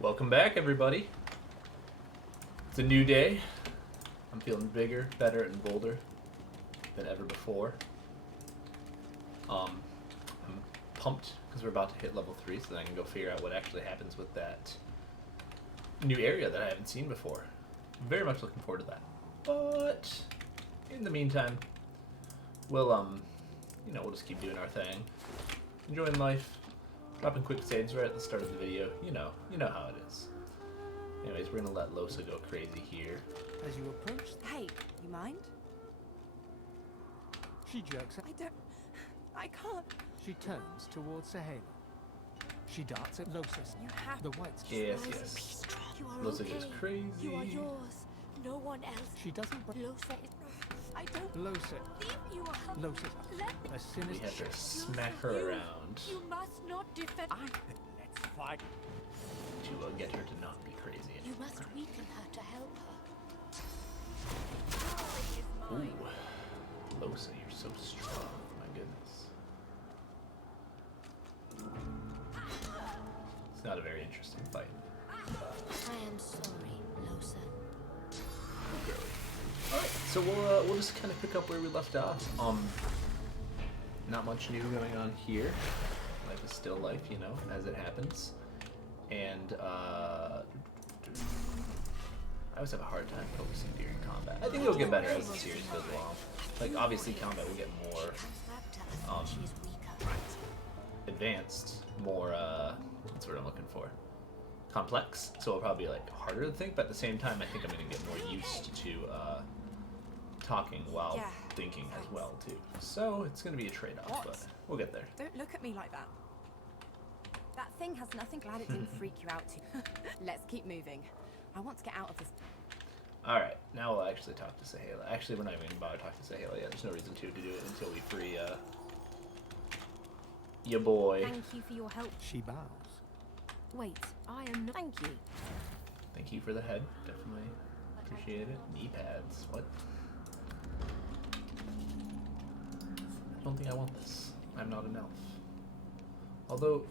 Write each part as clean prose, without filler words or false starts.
Welcome back, everybody. It's a new day. I'm feeling bigger, better, and bolder than ever before. I'm pumped because we're about to hit level 3, so then I can go figure out what actually happens with that new area that I haven't seen before. I'm very much looking forward to that. But in the meantime, we'll we'll just keep doing our thing, enjoying life, dropping quick saves right at the start of the video. You know how it is. Anyways, we're gonna let Losa go crazy here. As you approach, Hey, you mind? she jerks out. I can't. She turns towards Sahela. She darts at Losis. You have The white Yes, Losa, yes. be strong. You are Losa okay. goes crazy. You are yours. No one else. She doesn't. Losa is. I don't Losis. leave you alone. Losis. Let me. A We sinister. have to smack her around You must not defend. Let's fight. to get her to not be crazy You anymore. must weaken her to help her. Ooh, Losa, you're so strong. My goodness. It's not a very interesting fight. I am sorry, Losa. Alright, so we'll just kind of pick up where we left off. Not much new going on here. Life is still life, as it happens. And I always have a hard time focusing during combat. I think it'll get better as the series goes along. Like, obviously combat will get more She is weaker. advanced, more what's the word I'm looking for? Complex. So it'll probably be like harder to think, but at the same time I think I'm gonna get more used to talking while thinking as well too. So it's gonna be a trade-off, but we'll get there. Don't look at me like that. That thing has nothing. Glad it didn't freak you out too. Let's keep moving. I want to get out of this. Alright, now we'll actually talk to Sahela. Actually, we're not even gonna bother talking to Sahela yet. There's no reason to do it until we free ya boy. Thank you for your help. She bows. Wait, I am not. Thank you. Thank you for the head. Definitely appreciate it. Knee pads. What? I don't think I want this. I'm not an elf. Although,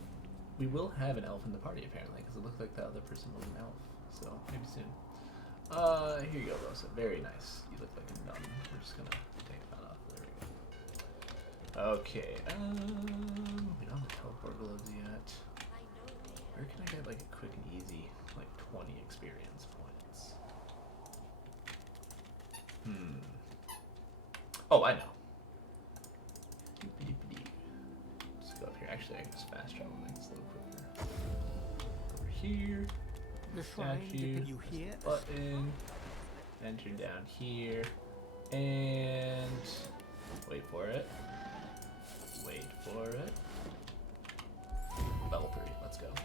we will have an elf in the party apparently, because it looked like the other person was an elf. So, maybe soon. Here you go, Rosa. Very nice. You look like a nun. We're just gonna take that off. There we go. Okay, we don't have the teleport gloves yet. Where can I get like a quick and easy, like 20 experience points? Oh, I know. Just go up here. Actually, I can just fast travel things a little quicker. Over here. The shrine. Statue. You hear? Button. Enter down here. And wait for it. Wait for it. Level 3. Let's go. So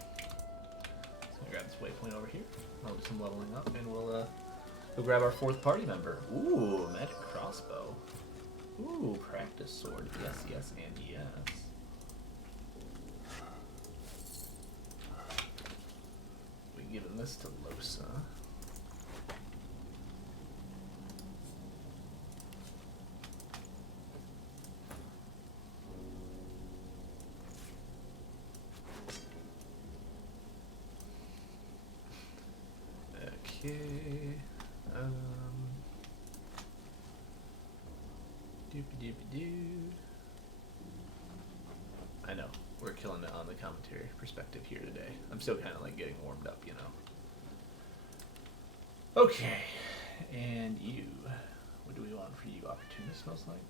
I'm gonna grab this waypoint over here. I'll do some leveling up, and we'll grab our 4th party member. Ooh, magic crossbow. Ooh, practice sword. Yes, yes, and yes. We giving this to Losa. Okay. Doopy-doopy-doo. I know, we're killing it on the commentary perspective here today. I'm still kind of like getting warmed up, Okay, and you. What do we want for you? Opportunist, most likely?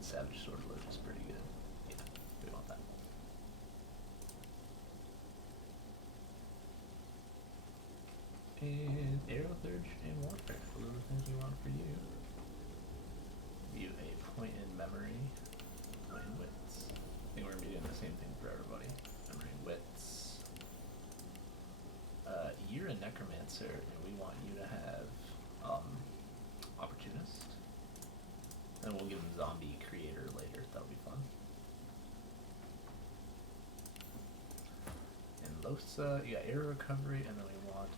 Savage Sword Load is pretty good. Yeah, we want that. And Arrow Third and Warfare. Those are the things we want for you. View a point in memory. Point in wits. I think we're gonna be doing the same thing for everybody. Memory and wits. You're a necromancer, and we want you to have opportunist. And we'll give him zombie creator later. That'll be fun. And Losa, you got arrow recovery, and then we want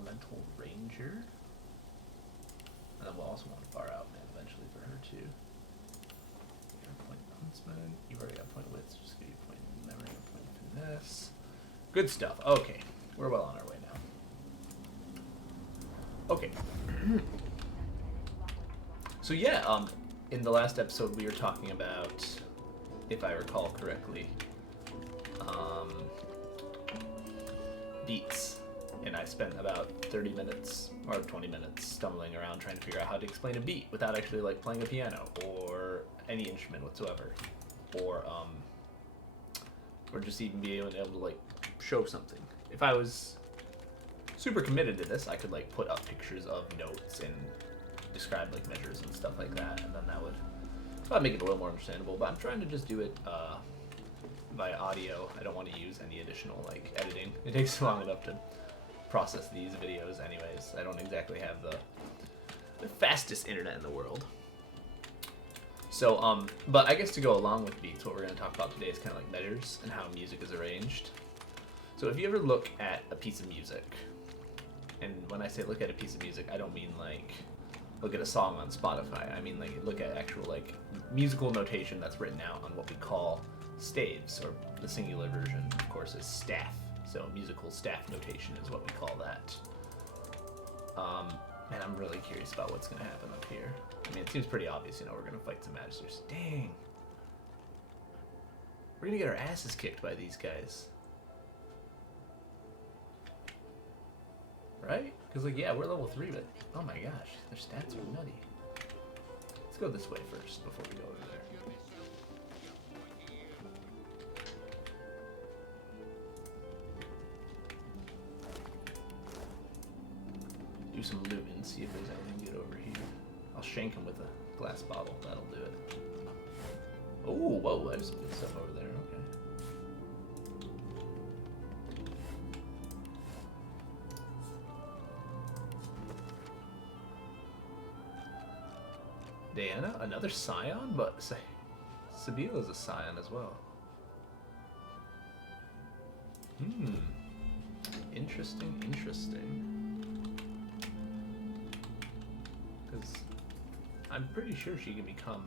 Elemental Ranger. And then we'll also want Far Out Man eventually for her too. Point Huntsman. You've already got point Wits, just give you point Memory and point Finesse. Good stuff. Okay, we're well on our way now. Okay. So yeah, in the last episode we were talking about, if I recall correctly, beats. And I spent about 30 minutes or 20 minutes stumbling around trying to figure out how to explain a beat without actually like playing a piano or any instrument whatsoever, or just even being able to like show something. If I was super committed to this, I could like put up pictures of notes and describe like measures and stuff like that, and then that would probably make it a little more understandable. But I'm trying to just do it by audio. I don't want to use any additional like editing. It takes long enough to process these videos anyways. I don't exactly have the fastest internet in the world. So, but I guess to go along with beats, what we're going to talk about today is kind of like measures and how music is arranged. So if you ever look at a piece of music, and when I say look at a piece of music, I don't mean like look at a song on Spotify. I mean like look at actual like musical notation that's written out on what we call staves, or the singular version, of course, is staff. So musical staff notation is what we call that. And I'm really curious about what's going to happen up here. I mean, it seems pretty obvious, you know, we're going to fight some magisters. Dang. We're going to get our asses kicked by these guys. Right? Because, like, yeah, we're level 3, but, oh my gosh, their stats are nutty. Let's go this way first before we go over there. Do some looting, see if there's anything good over here. I'll shank him with a glass bottle. That'll do it. Oh, whoa, there's some good stuff over there. Okay. Diana, another scion, but Sabila's a scion as well. Interesting, interesting. Because I'm pretty sure she can become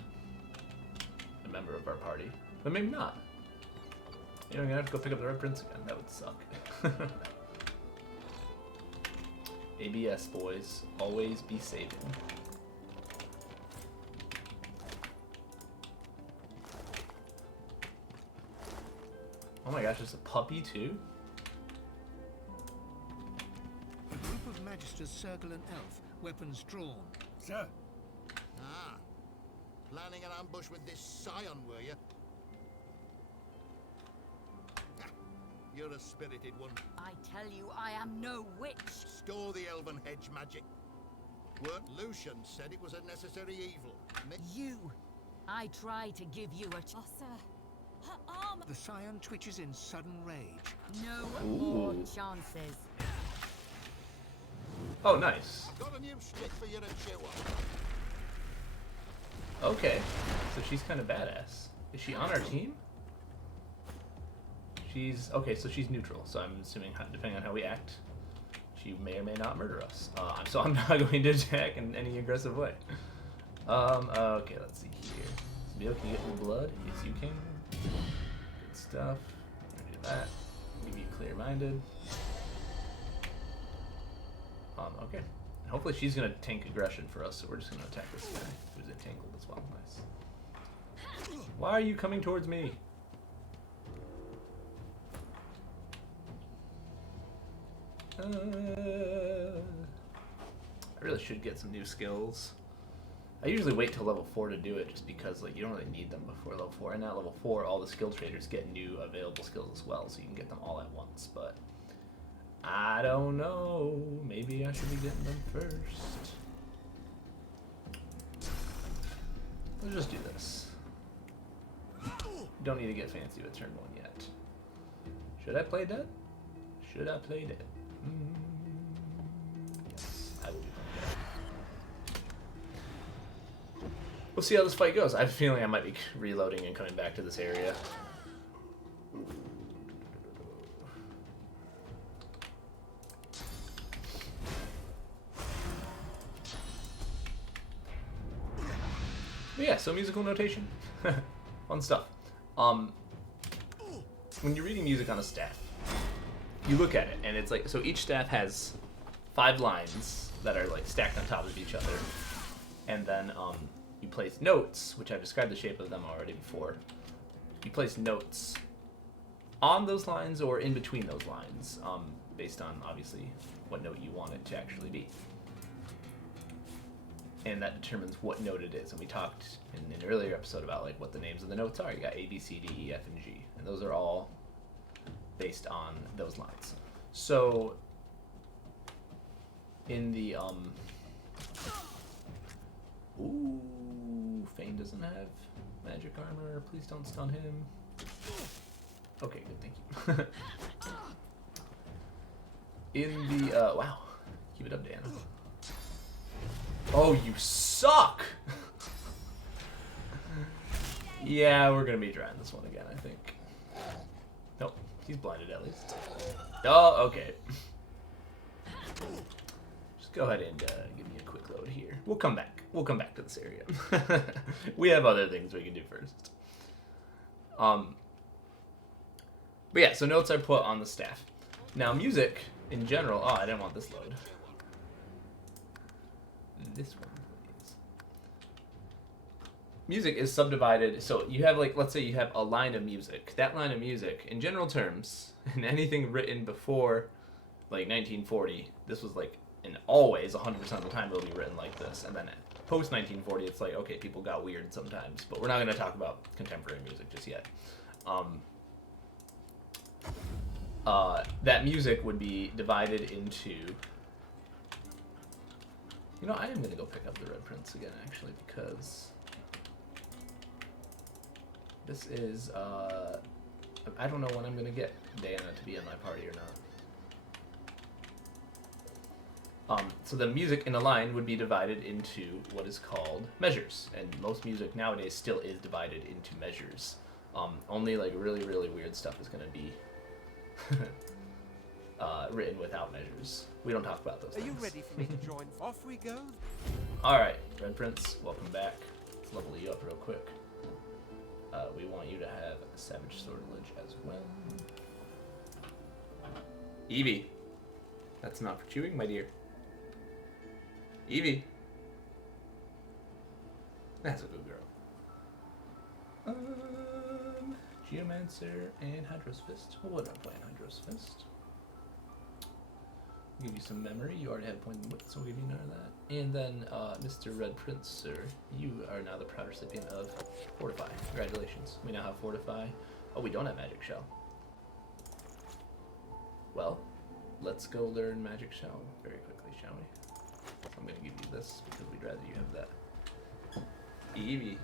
a member of our party, but maybe not. You know, I'm gonna have to go pick up the Red Prince again. That would suck. ABS, boys. Always be saving. Oh my gosh, there's a puppy too? A group of magisters circle an elf, weapons drawn. Sir. Ah. Planning an ambush with this scion, were you? Ah, you're a spirited one. I tell you, I am no witch. Store the elven hedge magic. Weren't Lucian said it was a necessary evil. You. I try to give you a... Oh, sir. Her arm. The scion twitches in sudden rage. No more chances. Oh, nice. I've got a new stick for you to chew on. Okay, so she's kind of badass. Is she on our team? She's... Okay, so she's neutral, so I'm assuming, depending on how we act, she may or may not murder us. So I'm not going to attack in any aggressive way. Okay, let's see here. Sabio, can you get me blood? Yes, you can. Good stuff. I'm gonna do that. Give you clear-minded. Okay. Hopefully she's gonna tank aggression for us, so we're just gonna attack this guy who's entangled as well. Nice. Why are you coming towards me? I really should get some new skills. I usually wait till level 4 to do it just because like you don't really need them before level 4. And at level 4 all the skill traders get new available skills as well, so you can get them all at once, but I don't know. Maybe I should be getting them first. Let's just do this. Don't need to get fancy with turn 1 yet. Should I play dead? Should I play dead? Yes, I will be playing dead. We'll see how this fight goes. I have a feeling I might be reloading and coming back to this area. But yeah, so musical notation. Fun stuff. When you're reading music on a staff, you look at it, and it's like, so each staff has 5 lines that are like stacked on top of each other. And then you place notes, which I've described the shape of them already before. You place notes on those lines or in between those lines, based on, obviously, what note you want it to actually be. And that determines what note it is. And we talked in an earlier episode about like what the names of the notes are. You got A, B, C, D, E, F, and G. And those are all based on those lines. So in the ooh, Fane doesn't have magic armor. Please don't stun him. Okay, good, thank you. In the wow. Keep it up, Dan. Oh, you suck! Yeah, we're gonna be trying this one again, I think. Nope, he's blinded at least. Oh, okay. Just go ahead and give me a quick load here. We'll come back. We'll come back to this area. We have other things we can do first. But yeah, so notes are put on the staff. Now, music in general. Oh, I didn't want this load. This one, please. Music is subdivided, so you have, like, let's say you have a line of music. That line of music, in general terms, and anything written before, like, 1940, this was, like, and always, 100% of the time, it'll be written like this. And then post-1940, it's like, okay, people got weird sometimes, but we're not going to talk about contemporary music just yet. That music would be divided into... You know, I am going to go pick up the Red Prince again, actually, because this is, I don't know when I'm going to get Diana to be in my party or not. So the music in a line would be divided into what is called measures, and most music nowadays still is divided into measures. Only, like, really, really weird stuff is going to be written without measures. We don't talk about those things. Are you ready for me to join? Off we go. Alright, Red Prince, welcome back. Let's level you up real quick. We want you to have Savage Sortilege as well. Evie. That's not for chewing, my dear. Evie. That's a good girl. Geomancer and Hydros Fist. Well, what am I playing? Hydros Fist. Give you some memory. You already had Poison Wit, so we'll give you none of that. And then, Mr. Red Prince, sir, you are now the proud recipient of Fortify. Congratulations. We now have Fortify. Oh, we don't have Magic Shell. Well, let's go learn Magic Shell very quickly, shall we? I'm going to give you this because we'd rather you have that. Evie.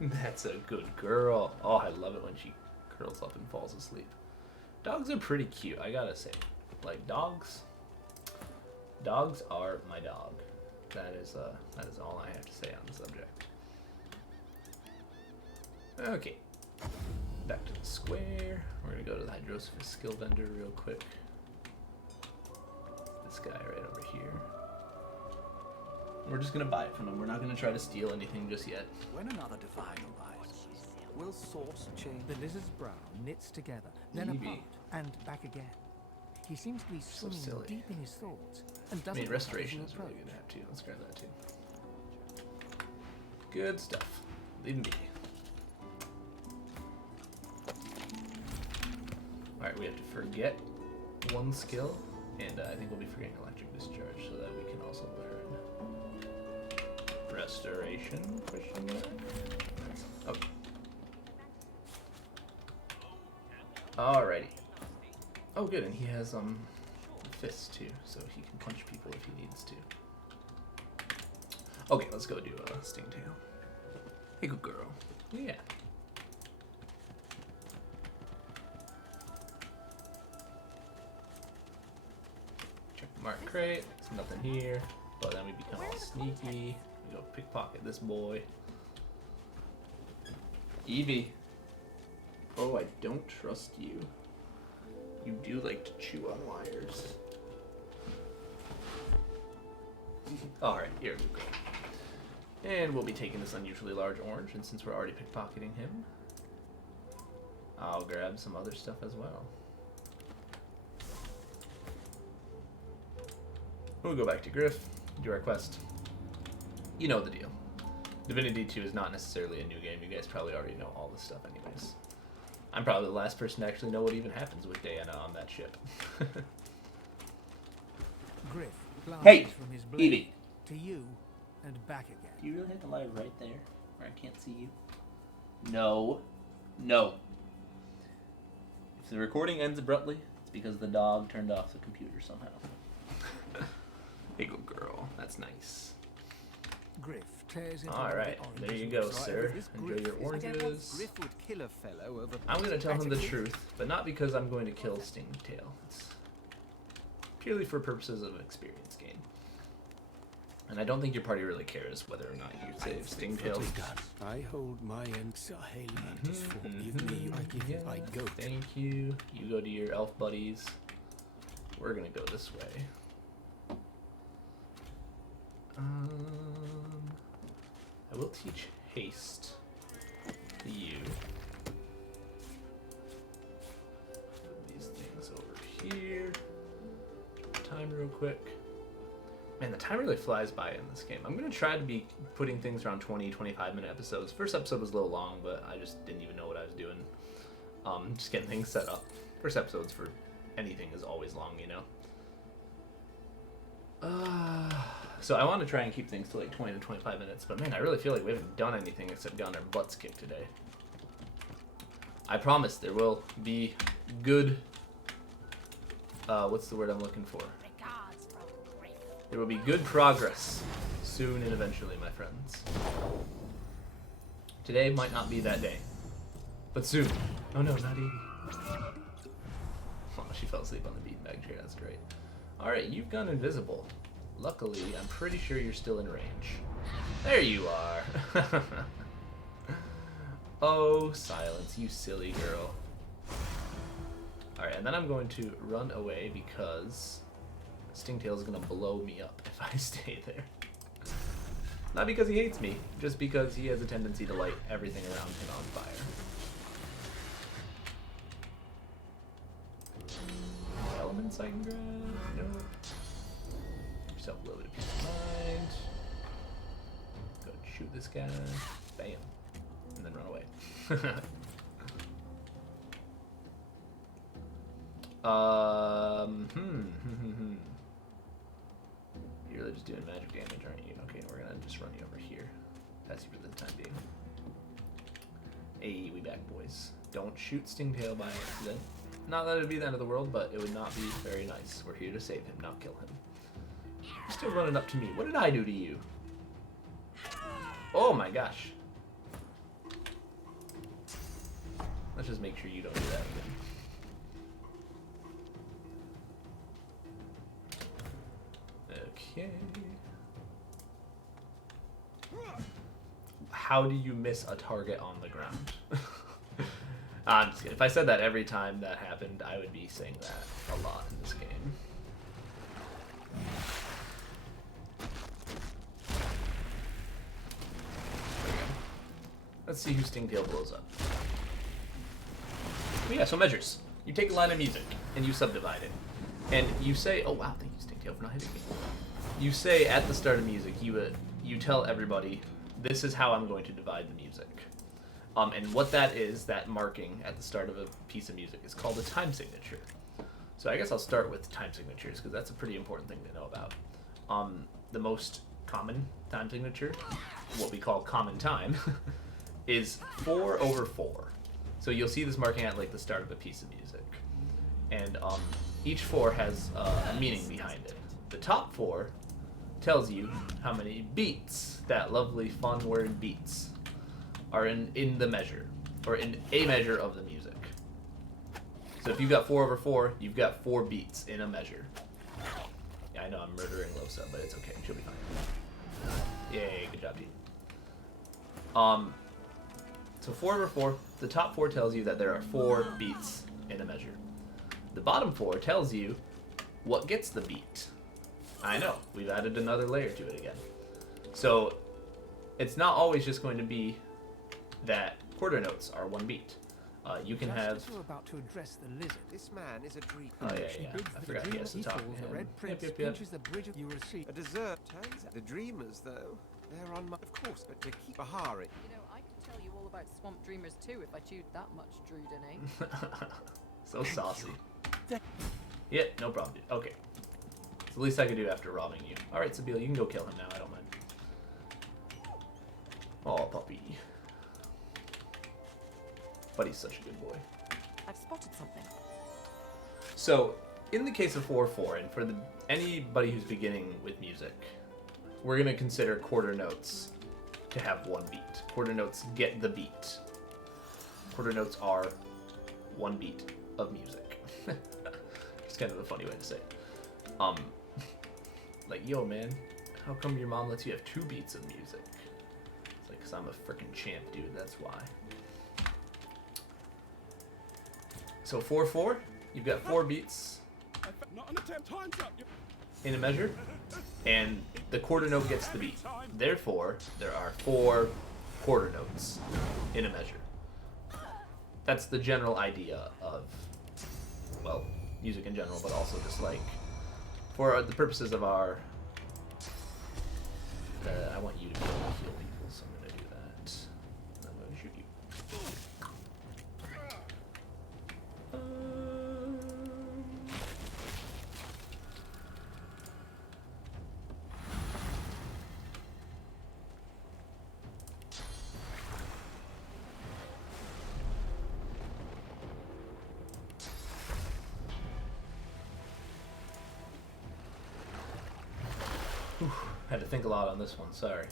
That's a good girl. Oh, I love it when she curls up and falls asleep. Dogs are pretty cute, I gotta say. Like, dogs are my dog. That is all I have to say on the subject. Okay, back to the square. We're gonna go to the Hydrosophist skill vendor real quick. This guy right over here. We're just gonna buy it from him. We're not gonna try to steal anything just yet. When another divine arises, will source change? The lizard's brow knits together, then Evie. apart, and back again. He seems to be So swimming silly. deep in his thoughts, and I doesn't mean, look like restoration an is really approach. good to have too. Let's grab that too. Good stuff. Leave me. Alright, we have to forget one skill, and I think we'll be forgetting Electric Discharge so that we can also learn Restoration, question mark? Okay. Alrighty. Oh good, and he has fists too, so he can punch people if he needs to. Okay, let's go do a Stingtail. Hey, good girl. Yeah. Check the mark crate. There's nothing here. But then we become all sneaky. We go pickpocket this boy. Evie. Oh, I don't trust you. You do like to chew on wires. Alright, here we go. And we'll be taking this unusually large orange, and since we're already pickpocketing him, I'll grab some other stuff as well. We'll go back to Griff, do our quest. You know the deal. Divinity 2 is not necessarily a new game. You guys probably already know all this stuff anyways. I'm probably the last person to actually know what even happens with Diana on that ship. Griff glances Hey, from his blade Evie. to you and back again. Do you really have to lie right there where I can't see you? No. No. If the recording ends abruptly, it's because the dog turned off the computer somehow. Hey, good girl. That's nice. Griff tears into All one of the right, oranges there you and go, looks right sir. over this Enjoy Griff your is- oranges. Griff would kill a fellow over. I'm going to tell him the Etiquette. truth, but not because I'm going to kill Stingtail. It's purely for purposes of experience gain. And I don't think your party really cares whether or not you save Stingtail. I hold my end. Saheli, forgive me. I give you my goat. Thank you. You go to your elf buddies. We're gonna go this way. I will teach haste to you. Move these things over here. Time real quick. Man, the time really flies by in this game. I'm going to try to be putting things around 20, 25-minute episodes. First episode was a little long, but I just didn't even know what I was doing. Just getting things set up. First episodes for anything is always long, you know? So I want to try and keep things to like 20 to 25 minutes, but man, I really feel like we haven't done anything except gotten our butts kicked today. I promise there will be good... what's the word I'm looking for? Regards from Griff. There will be good progress soon and eventually, my friends. Today might not be that day, but soon. Oh no, not Evie. Oh, she fell asleep on the beanbag chair. That's great. All right, you've gone invisible. Luckily, I'm pretty sure you're still in range. There you are. Oh, silence, you silly girl. All right, and then I'm going to run away because Stingtail is gonna blow me up if I stay there. Not because he hates me, just because he has a tendency to light everything around him on fire. Any elements I can grab? No. Self-loaded peace of mind. Go shoot this guy. Bam. And then run away. You're really just doing magic damage, aren't you? Okay, we're gonna just run you over here. That's you for the time being. Hey, we back, boys. Don't shoot Stingtail by accident. Not that it would be the end of the world, but it would not be very nice. We're here to save him, not kill him. You're still running up to me. What did I do to you? Oh my gosh. Let's just make sure you don't do that again. Okay. How do you miss a target on the ground? I'm just kidding. If I said that every time that happened, I would be saying that a lot in this game. There we go. Let's see who Stingtail blows up. Oh yeah, so measures. You take a line of music and you subdivide it. And you say, oh wow, thank you Stingtail for not hitting me. You say at the start of music, you tell everybody, this is how I'm going to divide the music. And what that is, that marking at the start of a piece of music, is called a time signature. So I guess I'll start with time signatures, because that's a pretty important thing to know about. The most common time signature, what we call common time, is 4/4. So you'll see this marking at like the start of a piece of music. And each 4 has a meaning behind it. The top 4 tells you how many beats, that lovely fun word beats, are in the measure, or in a measure of the music. So if you've got 4/4, you've got 4 beats in a measure. Yeah, I know I'm murdering Losa, but it's okay. She'll be fine. Yay, good job, team. So 4/4, the top 4 tells you that there are 4 beats in a measure. The bottom 4 tells you what gets the beat. I know, we've added another layer to it again. So it's not always just going to be that quarter notes are one beat. You can Just have. as you're about to address the lizard, This man is a dream. Oh yeah, she yeah. bids I the forgot he dreamer has to he talk. falls, to the him. red prince Yep. pinches the bridge of you receive. A dessert turns out. The dreamers, though, they're on my. Of course, but to keep Bahari. You know, I could tell you all about swamp dreamers too if I chewed that much Druidany. So saucy. Yeah, no problem, dude. Okay. It's the least I could do after robbing you. Alright, Sabila, you can go kill him now. I don't mind. Oh, puppy. But he's such a good boy. I've spotted something. So, in the case of 4/4, and for anybody who's beginning with music, we're going to consider quarter notes to have one beat. Quarter notes get the beat. Quarter notes are one beat of music. It's kind of a funny way to say it. Like, yo, man, how come your mom lets you have 2 beats of music? It's like, 'cause I'm a freaking champ, dude, that's why. So 4/4, you've got 4 beats in a measure, and the quarter note gets the beat. Therefore, there are 4 quarter notes in a measure. That's the general idea of, well, music in general, but also just like, for the purposes of our, I want you to be able to heal people, so I'm going to do that. I'm going to shoot you. Whew, had to think a lot on this one, sorry.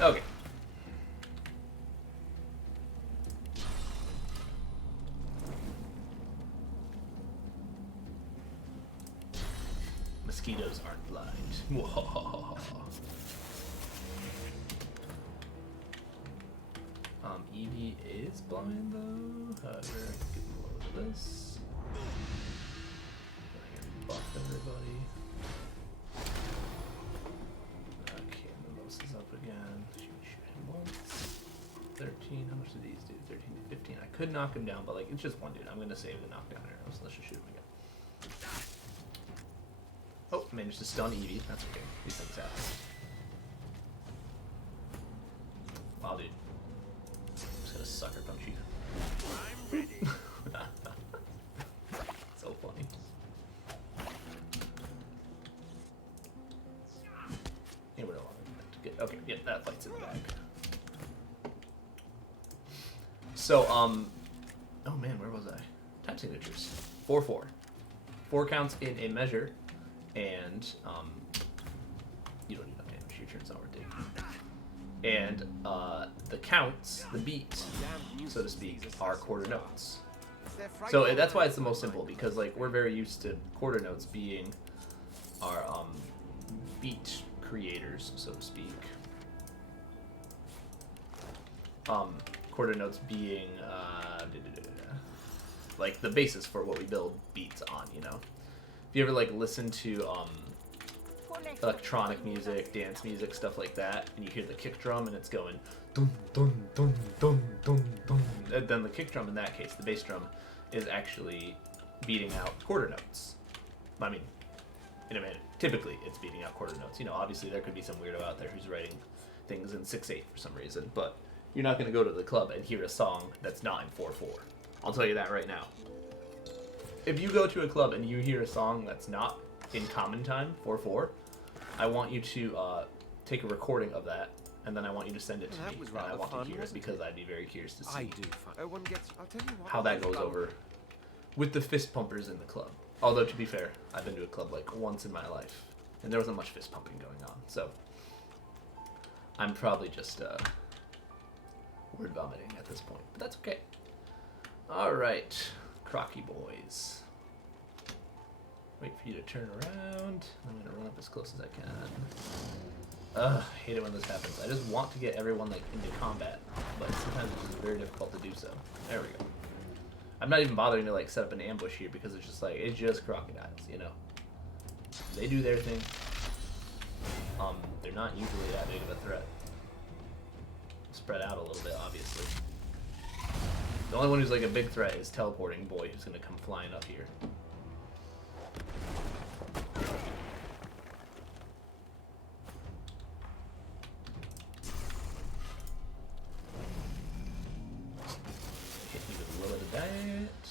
Okay. Mosquitoes aren't blind. Evie is blind though. However, I can get a load of this. Buff everybody. Okay, Mimosas up again. Shoot him once. 13. How much do these do? 13 to 15. I could knock him down, but like it's just one dude. I'm gonna save the knockdown arrows. Let's just shoot him again. Oh, managed to stun Evie. That's okay. These things happen. Wow, dude. I'm just gonna sucker punch you. I'm ready. So funny. Yeah, we don't want to get. Okay, yeah, that fight's in the bag. So, oh man, where was I? Time signatures. 4/4. 4 counts in a measure, and you don't need enough damage. Your turn's not worth taking. And the counts, the beat, so to speak, are quarter notes. So that's why it's the most simple, because like we're very used to quarter notes being our beat creators, so to speak. Quarter notes being like the basis for what we build beats on, you know. If you ever like listen to electronic music, dance music, stuff like that, and you hear the kick drum and it's going dun dun dun dun dun dun, then the kick drum in that case, the bass drum, is actually beating out quarter notes. I mean, in a minute, typically it's beating out quarter notes. You know, obviously there could be some weirdo out there who's writing things in 6/8 for some reason, but you're not going to go to the club and hear a song that's not in 4/4. I'll tell you that right now. If you go to a club and you hear a song that's not in common time, 4/4, I want you to take a recording of that, and then I want you to send it to Well, me. that was And I rather want fun, to hear it wasn't it? because I'd be very curious to see I do find one gets. I'll tell you what. how that goes over with the fist pumpers in the club. Although, to be fair, I've been to a club like once in my life, and there wasn't much fist pumping going on. So I'm probably just word vomiting at this point, but that's okay. All right, Crocky boys. Wait for you to turn around. I'm gonna run up as close as I can. Ugh, I hate it when this happens. I just want to get everyone like into combat, but sometimes it's just very difficult to do so. There we go. I'm not even bothering to like set up an ambush here because it's just crocodiles, you know. They do their thing. they're not usually that big of a threat. Spread out a little bit, obviously. The only one who's like a big threat is teleporting boy, who's gonna come flying up here. Hit you with a little bit of that.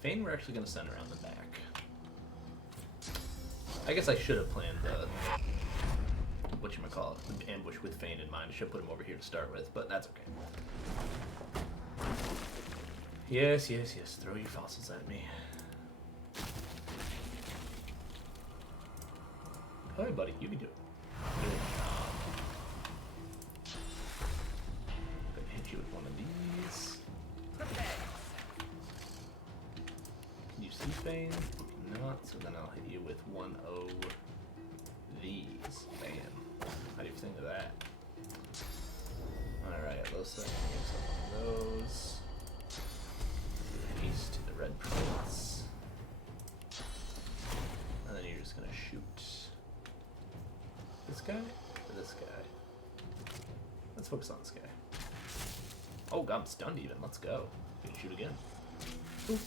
Fane we're actually going to send around the back. I guess I should have planned the ambush with Fane in mind. I should have put him over here to start with, but that's okay. Yes, yes, yes. Throw your fossils at me. Hi, buddy. You can do it. I'm going to hit you with one of these. Can you see Fane? Not, so then I'll hit you with one of these. Bam. How do you think of that? Alright, those things. One of those. Haste to the red prince. And then you're just gonna shoot this guy or this guy. Let's focus on this guy. Oh, I'm stunned even. Let's go. You can shoot again. Ooh.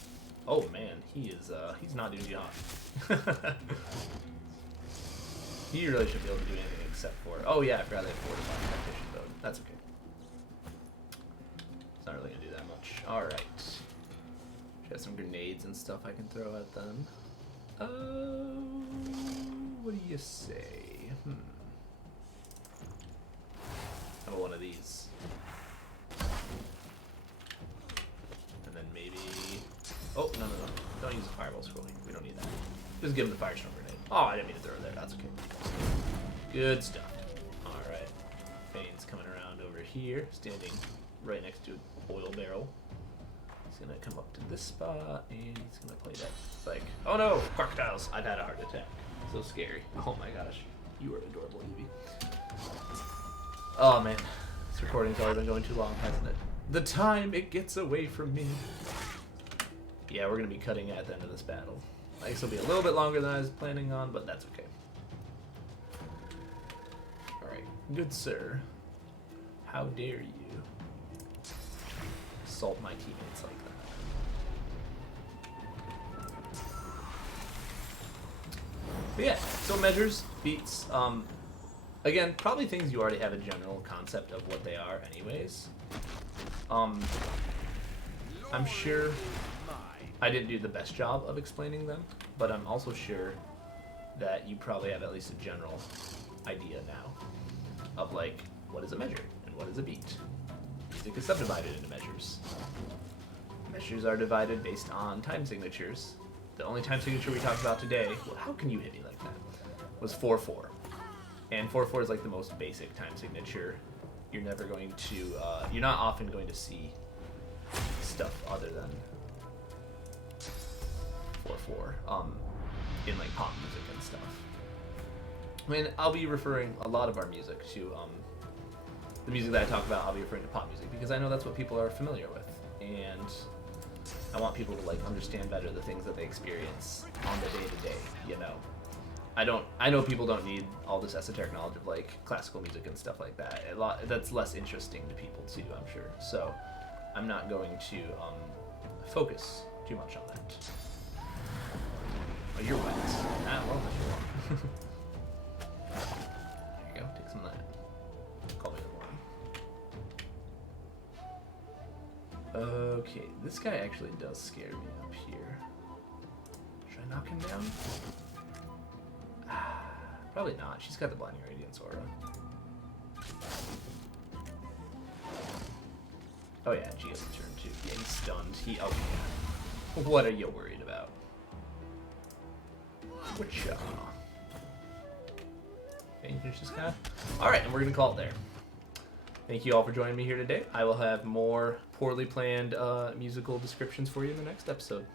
Oh man, he's not doing jaw. He really should be able to do anything except for. Oh yeah, I forgot they have fortified tactician mode. That's okay. It's not really gonna do that much. All right. Should have some grenades and stuff I can throw at them. What do you say? How about one of these? And then maybe. Oh, no. Don't use the fireball scroll. We don't need that. Just give him the firestorm grenade. Oh, I didn't mean to throw it there. That's okay. Good stuff. Alright. Fane's coming around over here, standing right next to an oil barrel. He's gonna come up to this spot, and he's gonna play that. It's like, oh no, crocodiles! I've had a heart attack. So scary. Oh my gosh. You are adorable, Evie. Oh man. This recording's already been going too long, hasn't it? The time it gets away from me. Yeah, we're going to be cutting at the end of this battle. I guess it'll be a little bit longer than I was planning on, but that's okay. Alright, good sir. How dare you assault my teammates like that? But yeah, so measures, beats, again, probably things you already have a general concept of what they are anyways. I'm sure I didn't do the best job of explaining them, but I'm also sure that you probably have at least a general idea now of like what is a measure and what is a beat. Music is subdivided into measures. Measures are divided based on time signatures. The only time signature we talked about today, well, how can you hit me like that, was 4/4. And 4/4 is like the most basic time signature. You're never going to, you're not often going to see stuff other than 4/4 in like pop music and stuff. I mean, I'll be referring a lot of our music to the music that I talk about. I'll be referring to pop music because I know that's what people are familiar with, and I want people to like understand better the things that they experience on the day to day. You know, I know people don't need all this esoteric knowledge of like classical music and stuff like that. That's less interesting to people too, I'm sure. So I'm not going to focus too much on that. Oh, you're wet. Ah, well, that's wrong. There you go. Take some of that. Call me the one. Okay, this guy actually does scare me up here. Should I knock him down? Probably not. She's got the Blinding Radiance aura. Oh yeah, she gets a turn too. Yeah, he's stunned. Oh yeah. What are you worried about? Whatcha? Can you finish this guy? Alright, and we're gonna call it there. Thank you all for joining me here today. I will have more poorly planned musical descriptions for you in the next episode.